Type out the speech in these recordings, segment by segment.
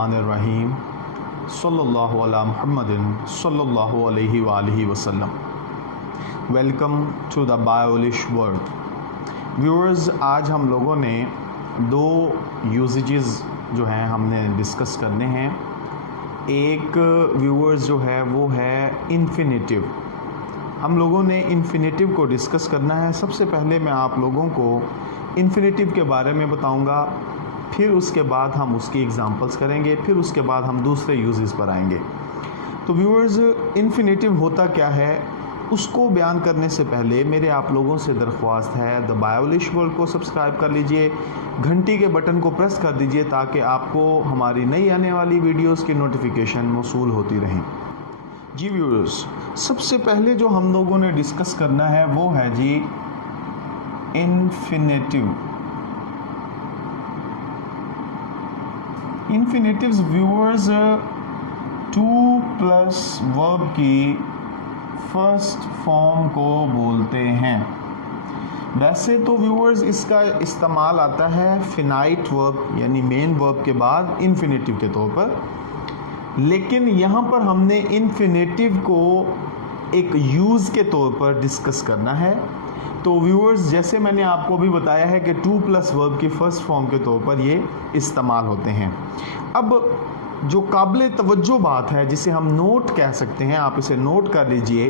बिस्मिल्लाहिर्रहमानिर्रहीम सल्लल्लाहु अला मुहम्मदिन सल्लल्लाहु अलैहि वालिहि वसल्लम। Welcome to the Biolish world. Viewers, आज हम लोगों ने दो यूजेजेस जो हैं हमने डिस्कस करने हैं। एक व्यूअर्स जो है वो है इन्फिनेटिव। हम लोगों ने इन्फिनेटिव को डिस्कस करना है। सबसे पहले मैं आप लोगों को इन्फिनेटिव के बारे में बताऊंगा, फिर उसके बाद हम उसकी एग्जांपल्स करेंगे, फिर उसके बाद हम दूसरे यूजेस पर आएंगे। तो व्यूअर्स, इन्फिनेटिव होता क्या है उसको बयान करने से पहले मेरे आप लोगों से दरख्वास्त है, द बायोलिश वर्ल्ड को सब्सक्राइब कर लीजिए, घंटी के बटन को प्रेस कर दीजिए ताकि आपको हमारी नई आने वाली वीडियोस की नोटिफिकेशन मौसूल होती रहें। जी व्यूअर्स, सबसे पहले जो हम लोगों ने डिस्कस करना है वो है जी infinitive. Infinitives viewers to plus verb की फर्स्ट फॉर्म को बोलते हैं। वैसे तो व्यूअर्स इसका इस्तेमाल आता है फिनाइट वर्ब यानी मेन वर्ब के बाद इन्फिनेटिव के तौर पर, लेकिन यहाँ पर हमने इन्फिनेटिव को एक यूज़ के तौर पर डिस्कस करना है। तो व्यूअर्स, जैसे मैंने आपको भी बताया है कि टू प्लस वर्ब की फर्स्ट फॉर्म के तौर पर ये इस्तेमाल होते हैं। अब जो काबिल तवज्जो बात है, जिसे हम नोट कह सकते हैं, आप इसे नोट कर लीजिए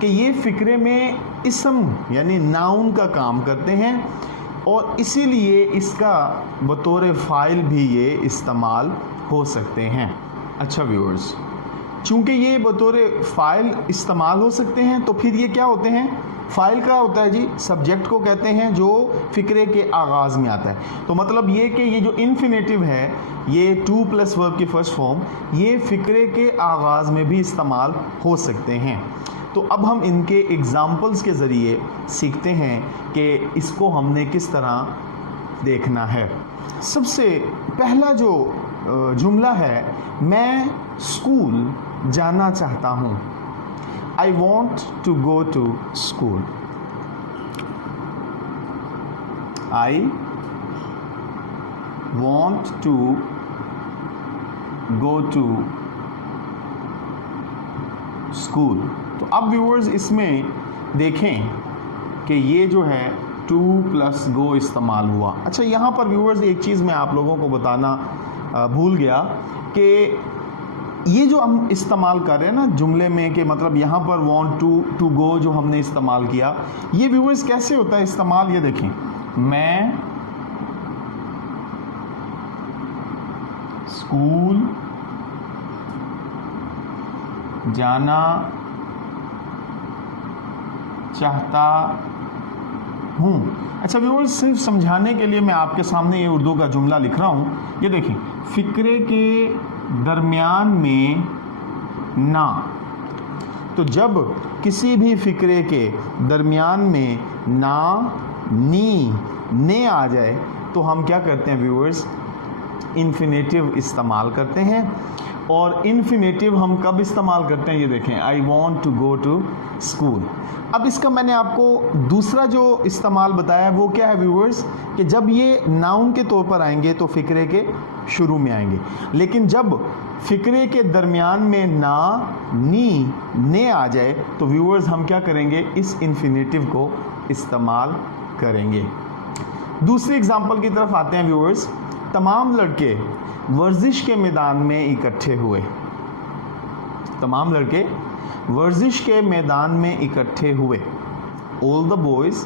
कि ये फ़िक्रे में इस्म यानी नाउन का काम करते हैं और इसीलिए इसका बतौर फ़ाइल भी ये इस्तेमाल हो सकते हैं। अच्छा व्यूअर्स, चूँकि ये बतौर फ़ाइल इस्तेमाल हो सकते हैं तो फिर ये क्या होते हैं? फ़ाइल का होता है जी, सब्जेक्ट को कहते हैं जो फ़िक्रे के आगाज़ में आता है। तो मतलब ये कि ये जो इन्फिनेटिव है, ये टू प्लस वर्ब की फर्स्ट फॉर्म, ये फ़िक्रे के आगाज़ में भी इस्तेमाल हो सकते हैं। तो अब हम इनके एग्ज़ाम्पल्स के ज़रिए सीखते हैं कि इसको हमने किस तरह देखना है। सबसे पहला जो जुमला है, मैं स्कूल जाना चाहता हूँ। I want to go to school. I want to go to school. तो अब व्यूअर्स इसमें देखें कि ये जो है टू प्लस गो इस्तेमाल हुआ। अच्छा, यहाँ पर व्यूअर्स एक चीज़ मैं आप लोगों को बताना भूल गया कि ये जो हम इस्तेमाल कर रहे हैं ना जुमले में, कि मतलब यहाँ पर वांट टू गो जो हमने इस्तेमाल किया, ये व्यूअर्स कैसे होता है इस्तेमाल, ये देखें। मैं स्कूल जाना चाहता हूँ। अच्छा व्यूअर्स, सिर्फ समझाने के लिए मैं आपके सामने ये उर्दू का जुमला लिख रहा हूँ। ये देखें, फ़िक्रे के दरमियान में ना। तो जब किसी भी फ़िक्रे के दरमियान में ना, नी, ने आ जाए तो हम क्या करते हैं व्यूअर्स? इन्फिनेटिव इस्तेमाल करते हैं। और इन्फिनेटिव हम कब इस्तेमाल करते हैं? ये देखें, I want to go to school. अब इसका मैंने आपको दूसरा जो इस्तेमाल बताया वो क्या है व्यूअर्स, कि जब ये नाउन के तौर पर आएंगे तो फ़िक्रे के शुरू में आएंगे, लेकिन जब फ़िक्रे के दरमियान में ना, नी, ने आ जाए तो व्यूअर्स हम क्या करेंगे? इस इन्फिनेटिव को इस्तेमाल करेंगे। दूसरी एग्जांपल की तरफ आते हैं व्यूअर्स। तमाम लड़के वर्जिश के मैदान में इकट्ठे हुए। तमाम लड़के वर्जिश के मैदान में इकट्ठे हुए। All the boys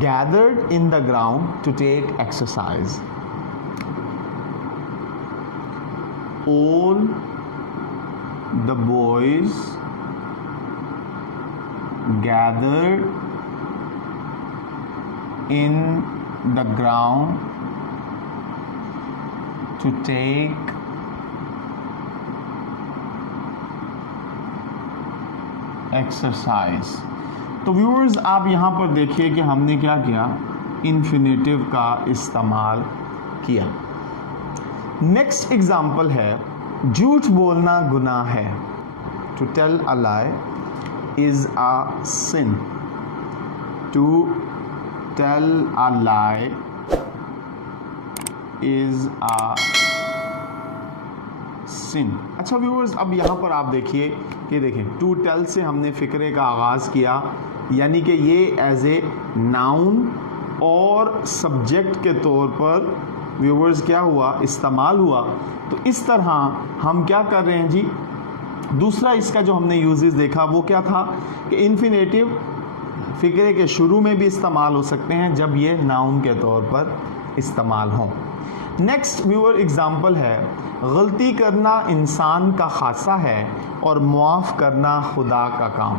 gathered in the ground to take exercise. All the boys gathered in the ground to take exercise. तो व्यूअर्स, आप यहाँ पर देखिए कि हमने क्या किया? इन्फिनेटिव का इस्तेमाल किया। नेक्स्ट एग्जाम्पल है, झूठ बोलना गुनाह है। To tell a lie is a sin. To tell a lie is a sin. अच्छा व्यूअर्स, अब यहाँ पर आप देखिए कि देखें टू टेल से हमने फ़िक्रे का आगाज़ किया, यानी कि ये एज ए नाउन और सब्जेक्ट के तौर पर व्यूअर्स क्या हुआ, इस्तेमाल हुआ। तो इस तरह हम क्या कर रहे हैं जी, दूसरा इसका जो हमने यूजेस देखा वो क्या था कि इन्फिनेटिव फ़िक्रे के शुरू में भी इस्तेमाल हो सकते हैं जब ये नाउन के तौर पर इस्तेमाल हों। नेक्स्ट व्यूअर एग्जाम्पल है, गलती करना इंसान का खासा है और मुआफ़ करना खुदा का काम।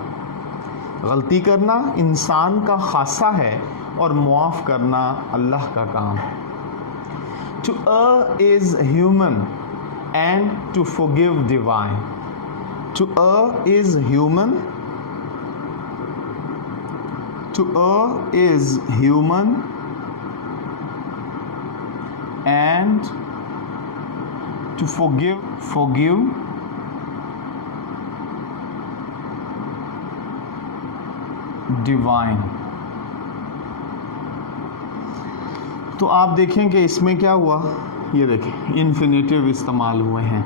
गलती करना इंसान का खासा है और मुआफ़ करना अल्लाह का काम। To err is human and to forgive divine. To err is human. To err is human and to forgive divine। तो आप देखें कि इसमें क्या हुआ, ये देखें इन्फिनेटिव इस्तेमाल हुए हैं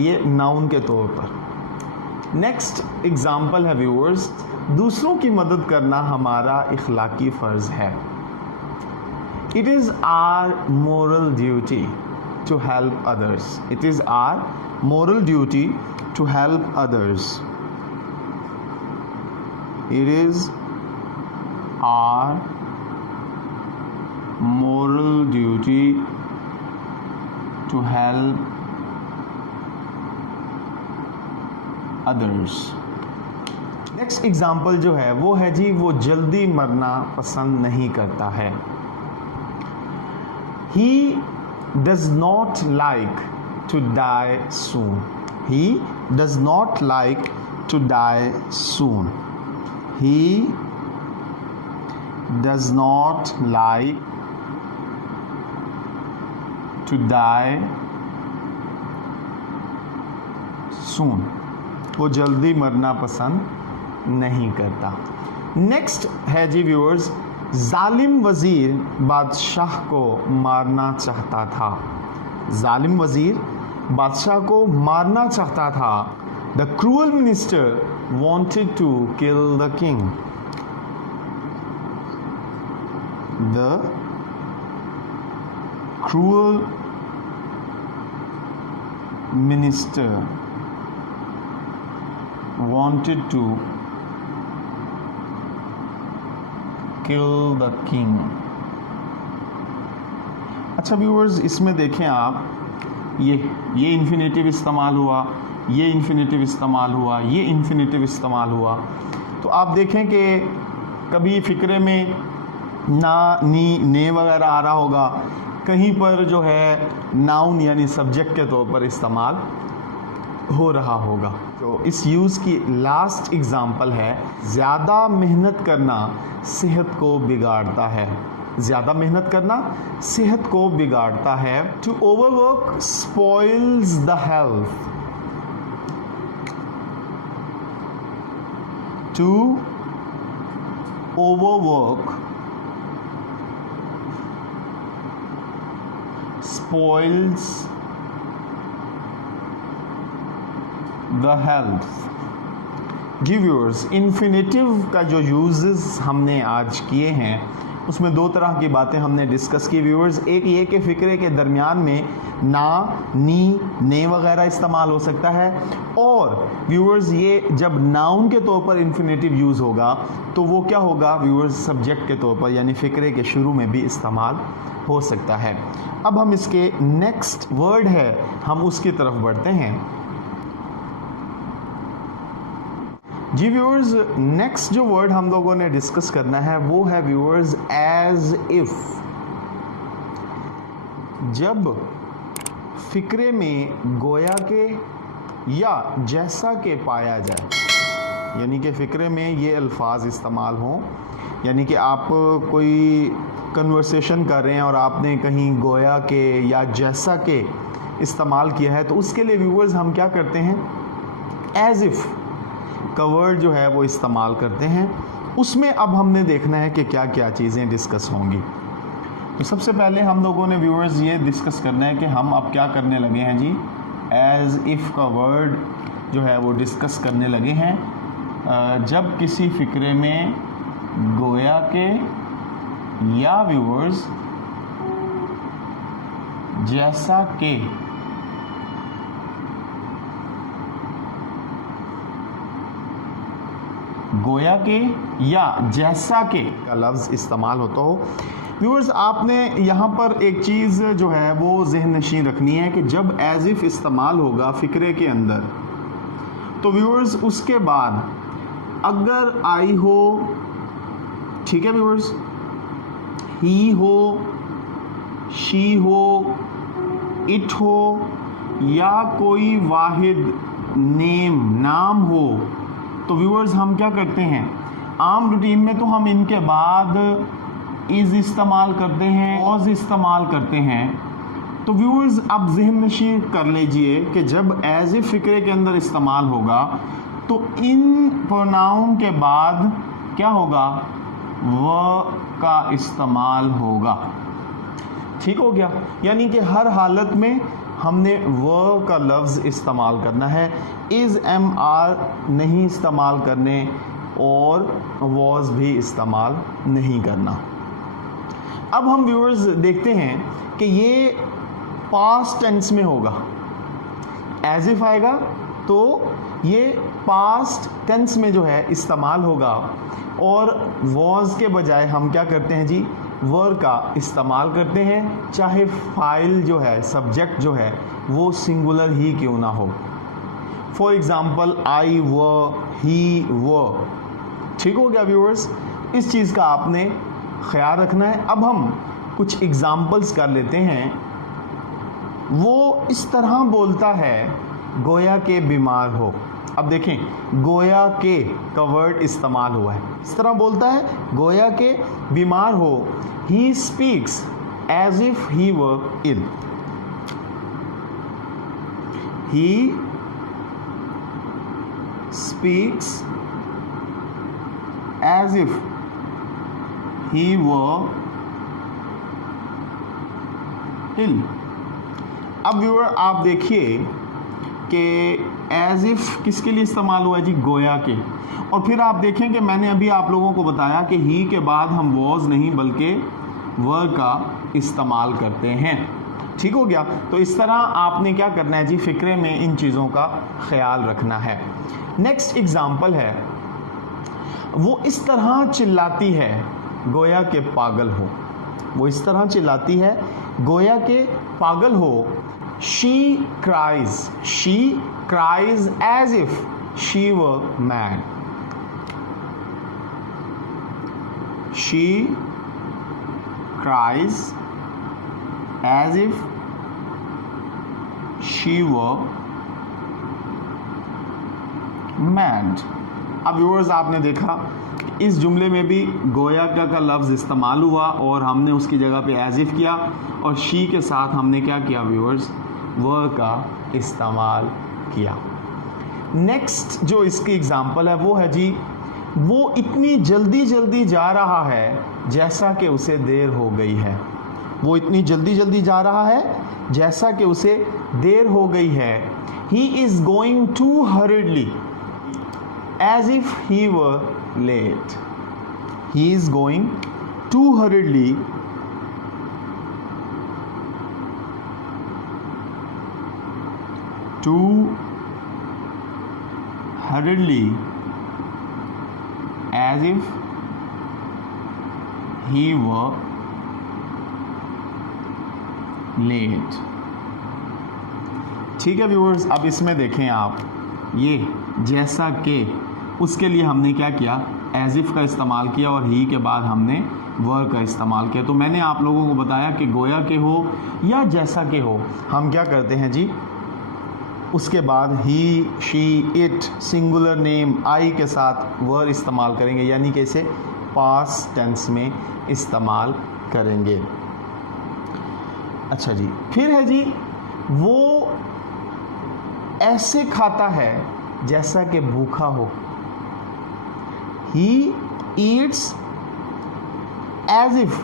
ये नाउन के तौर पर। नेक्स्ट एग्जाम्पल है व्यूअर्स, दूसरों की मदद करना हमारा इखलाकी फ़र्ज़ है। It is our moral duty to help others. It is our moral duty to help others. It is our moral duty to help others. Next example जो है वो है जी, वो जल्दी मरना पसंद नहीं करता है। He does not like to die soon. He does not like to die soon. He does not like to die soon. वो जल्दी मरना पसंद नहीं करता। नेक्स्ट है जी व्यूअर्स, जालिम वज़ीर बादशाह को मारना चाहता था। जालिम वज़ीर बादशाह को मारना चाहता था। The cruel minister wanted to kill the king. The cruel minister wanted to kill the king। अच्छा व्यूअर्स, इसमें देखें आप, ये इन्फिनेटिव इस्तेमाल हुआ, ये इन्फिनेटिव इस्तेमाल हुआ, ये इन्फिनेटिव इस्तेमाल हुआ। तो आप देखें कि कभी फ़िक्रे में ना, नी, ने वगैरह आ रहा होगा, कहीं पर जो है नाउन यानी सब्जेक्ट के तौर पर इस्तेमाल हो रहा होगा। तो इस यूज़ की लास्ट एग्जाम्पल है, ज़्यादा मेहनत करना सेहत को बिगाड़ता है। ज़्यादा मेहनत करना सेहत को बिगाड़ता है। To overwork spoils the health. To overwork spoils the health. जी व्यूअर्स, इन्फिनेटिव का जो यूजेस हमने आज किए हैं उसमें दो तरह की बातें हमने डिस्कस की व्यूअर्स। एक ये कि फ़िक्रे के दरमियान में ना, नी, ने वगैरह इस्तेमाल हो सकता है, और व्यूअर्स ये जब नाउन के तौर पर इन्फिनेटिव यूज़ होगा तो वो क्या होगा व्यूअर्स, सब्जेक्ट के तौर पर यानी फ़िक्रे के शुरू में भी इस्तेमाल हो सकता है। अब हम इसके नेक्स्ट वर्ड है हम उसकी तरफ बढ़ते हैं। जी व्यूअर्स, नेक्स्ट जो वर्ड हम लोगों ने डिस्कस करना है वो है व्यूअर्स एज इफ। जब फ़िक्रे में गोया के या जैसा के पाया जाए, यानी कि फ़िक्रे में ये अल्फाज इस्तेमाल हों, यानी कि आप कोई कन्वर्सेशन कर रहे हैं और आपने कहीं गोया के या जैसा के इस्तेमाल किया है, तो उसके लिए व्यूअर्स हम क्या करते हैं, एज इफ़ का वर्ड जो है वो इस्तेमाल करते हैं। उसमें अब हमने देखना है कि क्या क्या चीज़ें डिस्कस होंगी। तो सबसे पहले हम लोगों ने व्यूअर्स ये डिस्कस करना है कि हम अब क्या करने लगे हैं जी, एज इफ़ का वर्ड जो है वो डिस्कस करने लगे हैं। जब किसी फ़िक्रे में गोया के या व्यूअर्स जैसा के गोया के या जैसा के का लफ्ज़ इस्तेमाल होता हो। व्यूअर्स आपने यहाँ पर एक चीज़ जो है वो ज़हन नशीन रखनी है कि जब एज इफ़ इस्तेमाल होगा फ़िक्रे के अंदर, तो व्यूअर्स उसके बाद अगर आई हो, ठीक है व्यूअर्स, ही हो, शी हो, इट हो या कोई वाहिद नाम हो, तो व्यूअर्स हम क्या करते हैं, आम रूटीन में तो हम इनके बाद इज़ इस्तेमाल करते हैं, वॉज इस्तेमाल करते हैं। तो व्यूअर्स आप ज़हन नशीन कर लीजिए कि जब एज ए फ़िक्रे के अंदर इस्तेमाल होगा तो इन प्रोनाउन के बाद क्या होगा, व का इस्तेमाल होगा। ठीक हो गया, यानी कि हर हालत में हमने व का लफ्ज़ इस्तेमाल करना है, इज़ एम आर नहीं इस्तेमाल करने और वॉज भी इस्तेमाल नहीं करना। अब हम व्यूअर्स देखते हैं कि ये पास्ट टेंस में होगा, एज इफ आएगा तो ये पास्ट टेंस में जो है इस्तेमाल होगा, और वॉज के बजाय हम क्या करते हैं जी, वर का इस्तेमाल करते हैं, चाहे फाइल जो है, सब्जेक्ट जो है वो सिंगुलर ही क्यों ना हो। फॉर एग्ज़ाम्पल आई व, ही व। ठीक हो गया व्यूअर्स, इस चीज़ का आपने ख्याल रखना है। अब हम कुछ एग्ज़ाम्पल्स कर लेते हैं। वो इस तरह बोलता है गोया के बीमार हो। अब देखें, गोया के का वर्ड इस्तेमाल हुआ है, इस तरह बोलता है गोया के बीमार हो। He speaks as if he were ill. He speaks as if he were ill. अब व्यूअर आप देखिए कि एज इफ़ किसके लिए इस्तेमाल हुआ है जी, गोया के। और फिर आप देखें कि मैंने अभी आप लोगों को बताया कि ही के बाद हम वॉज नहीं बल्कि वर का इस्तेमाल करते हैं। ठीक हो गया, तो इस तरह आपने क्या करना है जी, फ़िक्रे में इन चीज़ों का ख्याल रखना है। नेक्स्ट एग्ज़ाम्पल है, वो इस तरह चिल्लाती है गोया के पागल हो। वो इस तरह चिल्लाती है गोया के पागल हो। She cries as if she were mad. She cries as if she were mad. अब व्यूअर्स आपने देखा इस जुमले में भी गोया का लफ्ज़ इस्तेमाल हुआ और हमने उसकी जगह पे एज इफ़ किया, और शी के साथ हमने क्या किया व्यूअर्स, व का इस्तेमाल किया। नेक्स्ट जो इसकी एग्ज़ाम्पल है वो है जी, वो इतनी जल्दी जा रहा है जैसा कि उसे देर हो गई है। वो इतनी जल्दी जा रहा है जैसा कि उसे देर हो गई है। He is going too hurriedly as if he were late. He is going too hurriedly as if he were late. ठीक है व्यूअर्स, अब इसमें देखें आप, ये जैसा कि उसके लिए हमने क्या किया, एज इफ़ का इस्तेमाल किया और ही के बाद हमने वर का इस्तेमाल किया। तो मैंने आप लोगों को बताया कि गोया के हो या जैसा के हो, हम क्या करते हैं जी, उसके बाद he, she, it, singular name I के साथ वर इस्तेमाल करेंगे, यानी कि इसे पास्ट टेंस में इस्तेमाल करेंगे। अच्छा जी, फिर है जी, वो ऐसे खाता है जैसा कि भूखा हो। He eats as if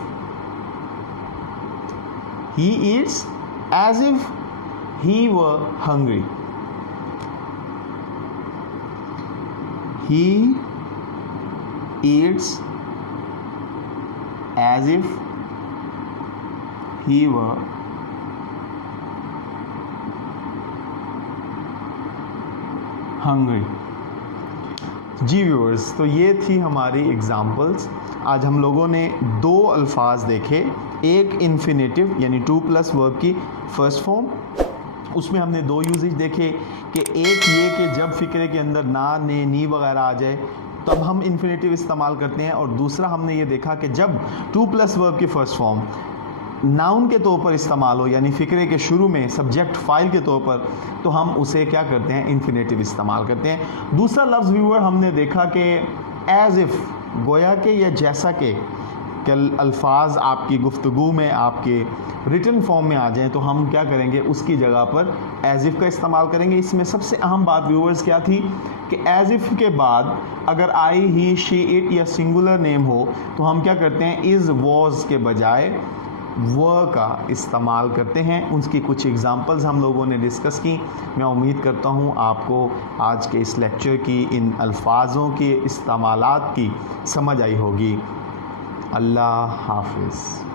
he were hungry. He eats as if he were hungry. जी व्यूअर्स, तो ये थी हमारी एग्जाम्पल्स। आज हम लोगों ने दो अल्फाज देखे, एक इन्फिनेटिव यानी टू प्लस वर्ब की फर्स्ट फॉर्म, उसमें हमने दो यूजेज देखे कि एक ये कि जब फ़िक्रे के अंदर ना, ने, नी वगैरह आ जाए तब हम इन्फिनेटिव इस्तेमाल करते हैं, और दूसरा हमने ये देखा कि जब टू प्लस वर्ब की फर्स्ट फॉर्म नाउन के तौर पर इस्तेमाल हो यानी फ़िक्रे के शुरू में सब्जेक्ट फाइल के तौर पर, तो हम उसे क्या करते हैं, इन्फिनेटिव इस्तेमाल करते हैं। दूसरा लफ्ज़ व्यूअर हमने देखा कि एज़ इफ़, गोया के या जैसा कि अल्फाज आपकी गुफ्तगू में आपके रिटन फॉर्म में आ जाएं तो हम क्या करेंगे, उसकी जगह पर एज़ इफ़ का इस्तेमाल करेंगे। इसमें सबसे अहम बात व्यूअर्स क्या थी कि एज़ इफ़ के बाद अगर आई, ही, शी, इट या सिंगुलर नेम हो तो हम क्या करते हैं, इज़, वॉज के बजाय व का इस्तेमाल करते हैं। उसकी कुछ एग्जांपल्स हम लोगों ने डिस्कस की। मैं उम्मीद करता हूँ आपको आज के इस लेक्चर की इन अल्फाजों के इस्तेमालात की समझ आई होगी। अल्लाह हाफ़िज़।